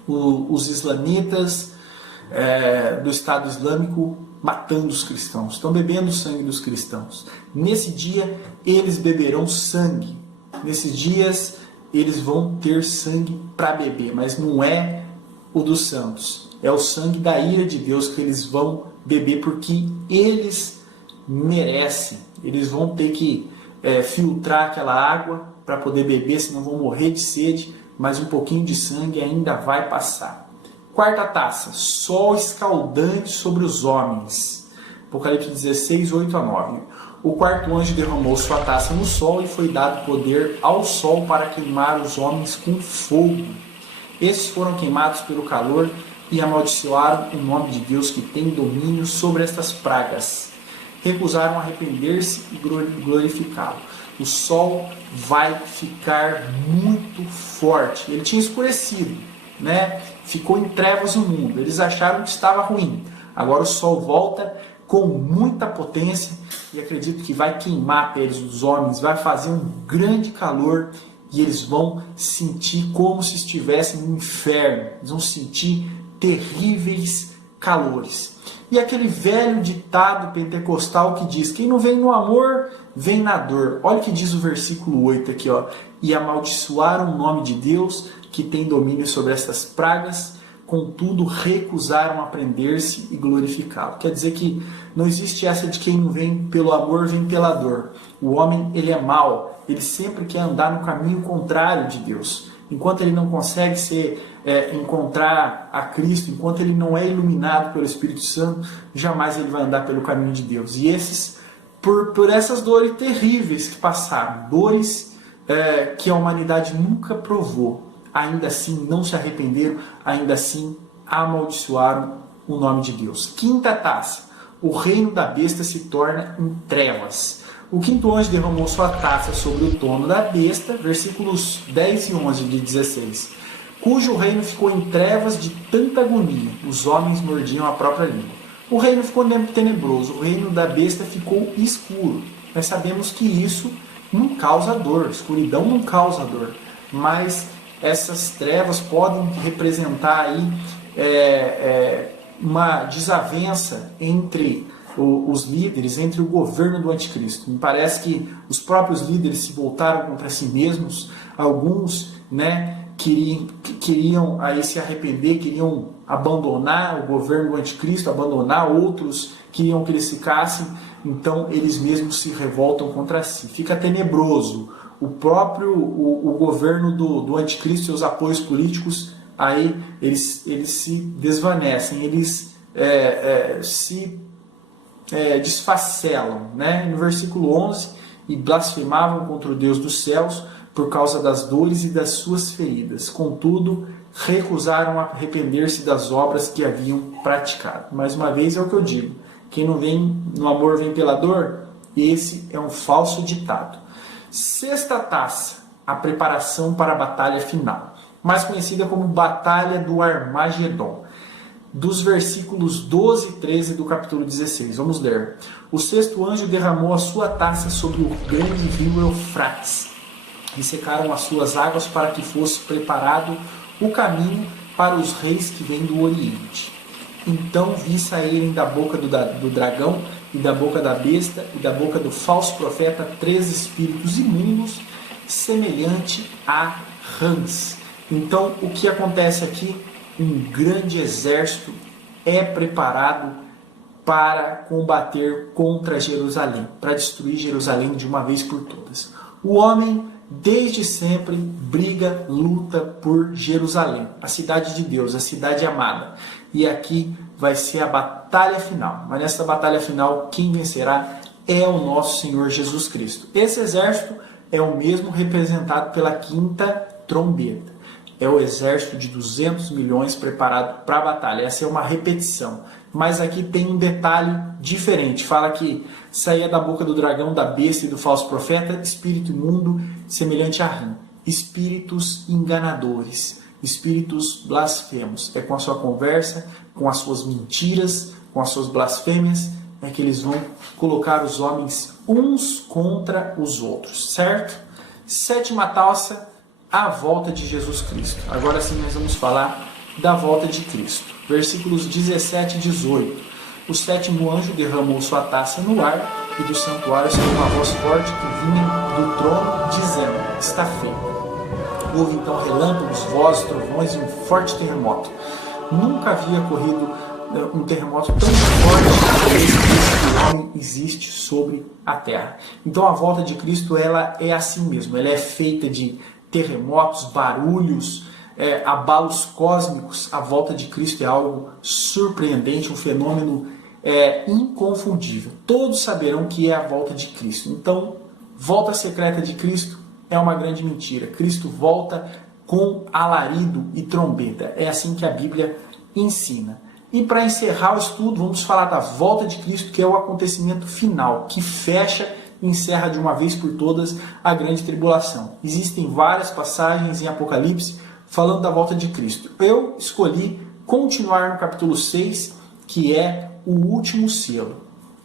os islamitas do Estado Islâmico matando os cristãos, estão bebendo o sangue dos cristãos. Nesse dia eles beberão sangue. Nesses dias eles vão ter sangue para beber, mas não é o dos santos. É o sangue da ira de Deus que eles vão beber porque eles merecem. Eles vão ter que filtrar aquela água para poder beber, senão vão morrer de sede, mas um pouquinho de sangue ainda vai passar. Quarta taça, sol escaldante sobre os homens. Apocalipse 16, 8 a 9. O quarto anjo derramou sua taça no sol e foi dado poder ao sol para queimar os homens com fogo. Esses foram queimados pelo calor e amaldiçoaram o nome de Deus que tem domínio sobre estas pragas. Recusaram arrepender-se e glorificá-lo. O sol vai ficar muito forte. Ele tinha escurecido, né? Ficou em trevas o mundo. Eles acharam que estava ruim. Agora o sol volta com muita potência e acredito que vai queimar a pele dos homens, vai fazer um grande calor e eles vão sentir como se estivessem no inferno. Eles vão sentir terríveis calores. E aquele velho ditado pentecostal que diz: quem não vem no amor, vem na dor. Olha o que diz o versículo 8 aqui, ó. E amaldiçoaram o nome de Deus que tem domínio sobre estas pragas, contudo recusaram aprender-se e glorificá-lo. Quer dizer que não existe essa de quem não vem pelo amor, vem pela dor. O homem, ele é mau, ele sempre quer andar no caminho contrário de Deus. Enquanto ele não consegue encontrar a Cristo, enquanto ele não é iluminado pelo Espírito Santo, jamais ele vai andar pelo caminho de Deus. E esses, por essas dores terríveis que passaram, dores que a humanidade nunca provou. Ainda assim não se arrependeram, ainda assim amaldiçoaram o nome de Deus. Quinta taça. O reino da besta se torna em trevas. O quinto anjo derramou sua taça sobre o trono da besta, versículos 10 e 11 de 16, cujo reino ficou em trevas de tanta agonia, os homens mordiam a própria língua. O reino ficou tenebroso, o reino da besta ficou escuro. Nós sabemos que isso não causa dor, escuridão não causa dor, mas essas trevas podem representar aí uma desavença entre os líderes, entre o governo do anticristo. Me parece que os próprios líderes se voltaram contra si mesmos, alguns queriam aí se arrepender, queriam abandonar o governo do anticristo, abandonar, outros queriam que eles ficassem, então eles mesmos se revoltam contra si. Fica tenebroso. O próprio governo do anticristo e os apoios políticos, aí eles se desvanecem, eles se desfacelam, né? No versículo 11, e blasfemavam contra o Deus dos céus por causa das dores e das suas feridas. Contudo, recusaram arrepender-se das obras que haviam praticado. Mais uma vez é o que eu digo. Quem não vem no amor vem pela dor. Esse é um falso ditado. Sexta taça, a preparação para a batalha final, mais conhecida como Batalha do Armagedon. Dos versículos 12 e 13 do capítulo 16. Vamos ler. O sexto anjo derramou a sua taça sobre o grande rio Eufrates, e secaram as suas águas para que fosse preparado o caminho para os reis que vêm do Oriente. Então vi saírem da boca do dragão, e da boca da besta, e da boca do falso profeta, 3 espíritos imundos, semelhante a rãs. Então, o que acontece aqui? Um grande exército é preparado para combater contra Jerusalém, para destruir Jerusalém de uma vez por todas. O homem, desde sempre, briga, luta por Jerusalém, a cidade de Deus, a cidade amada. E aqui vai ser a batalha final. Mas nessa batalha final, quem vencerá é o nosso Senhor Jesus Cristo. Esse exército é o mesmo representado pela quinta trombeta. É o exército de 200 milhões preparado para a batalha. Essa é uma repetição. Mas aqui tem um detalhe diferente. Fala que saía da boca do dragão, da besta e do falso profeta, espírito imundo semelhante a rã. Espíritos enganadores, espíritos blasfemos. É com a sua conversa, com as suas mentiras, com as suas blasfêmias, é que eles vão colocar os homens uns contra os outros, certo? Sétima taça, a volta de Jesus Cristo. Agora sim nós vamos falar da volta de Cristo. Versículos 17 e 18. O sétimo anjo derramou sua taça no ar, e do santuário saiu uma voz forte que vinha do trono, dizendo: está feito. Houve então relâmpagos, vozes, trovões e um forte terremoto. Nunca havia ocorrido um terremoto tão forte como esse que o homem existe sobre a terra. Então a volta de Cristo, ela é assim mesmo. Ela é feita de terremotos, barulhos, abalos cósmicos. A volta de Cristo é algo surpreendente, um fenômeno inconfundível. Todos saberão que é a volta de Cristo. Então, volta secreta de Cristo é uma grande mentira. Cristo volta com alarido e trombeta. É assim que a Bíblia ensina. E para encerrar o estudo, vamos falar da volta de Cristo, que é o acontecimento final, que fecha e encerra de uma vez por todas a grande tribulação. Existem várias passagens em Apocalipse falando da volta de Cristo. Eu escolhi continuar no capítulo 6, que é o último selo.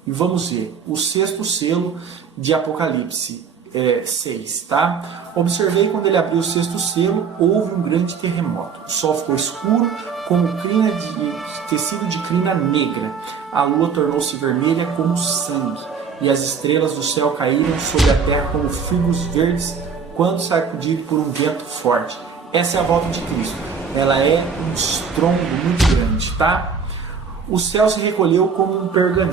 E vamos ver o sexto selo de Apocalipse 6, tá? Observei quando ele abriu o sexto selo, houve um grande terremoto. O sol ficou escuro, como tecido de crina negra. A lua tornou-se vermelha como sangue, e as estrelas do céu caíram sobre a terra como figos verdes quando sacudido por um vento forte. Essa é a volta de Cristo. Ela é um estrondo muito grande, tá? O céu se recolheu como um pergaminho.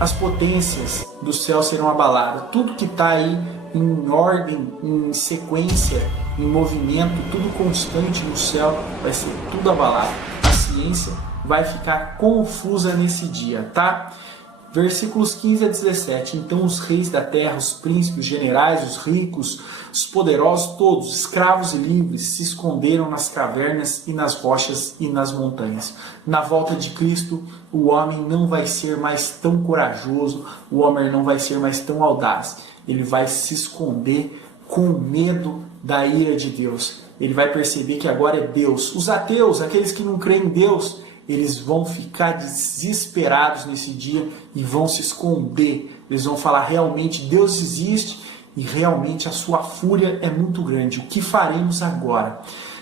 As potências do céu serão abaladas. Tudo que está aí em ordem, em sequência, em movimento, tudo constante no céu, vai ser tudo abalado. A ciência vai ficar confusa nesse dia, tá? Versículos 15 a 17. Então os reis da terra, os príncipes, os generais, os ricos, os poderosos, todos, escravos e livres, se esconderam nas cavernas e nas rochas e nas montanhas. Na volta de Cristo, o homem não vai ser mais tão corajoso, o homem não vai ser mais tão audaz. Ele vai se esconder com medo da ira de Deus. Ele vai perceber que agora é Deus. Os ateus, aqueles que não creem em Deus, eles vão ficar desesperados nesse dia e vão se esconder. Eles vão falar, realmente Deus existe e realmente a sua fúria é muito grande. O que faremos agora?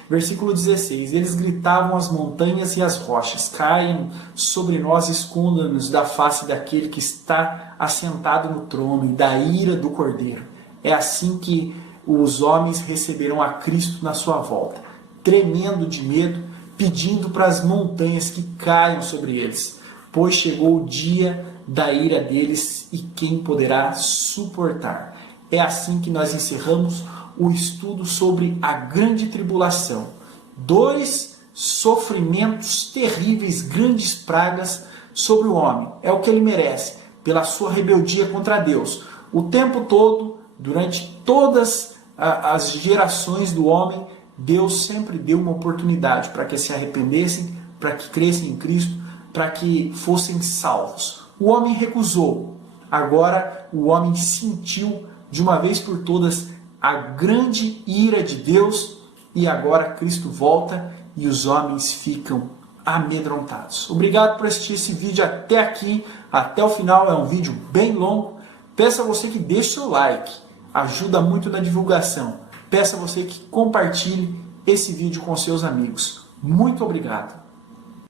Versículo 16. Eles gritavam às montanhas e às rochas, caiam sobre nós, esconda-nos da face daquele que está assentado no trono e da ira do Cordeiro. É assim que os homens receberão a Cristo na sua volta, tremendo de medo, pedindo para as montanhas que caiam sobre eles, pois chegou o dia da ira deles e quem poderá suportar? É assim que nós encerramos o estudo sobre a grande tribulação. 2 sofrimentos terríveis, grandes pragas sobre o homem. É o que ele merece, pela sua rebeldia contra Deus. O tempo todo, durante todas as gerações do homem, Deus sempre deu uma oportunidade para que se arrependessem, para que crescem em Cristo, para que fossem salvos. O homem recusou. Agora o homem sentiu de uma vez por todas a grande ira de Deus e agora Cristo volta e os homens ficam amedrontados. Obrigado por assistir esse vídeo até aqui, até o final. É um vídeo bem longo. Peço a você que deixe seu like, ajuda muito na divulgação. Peço a você que compartilhe esse vídeo com seus amigos. Muito obrigado.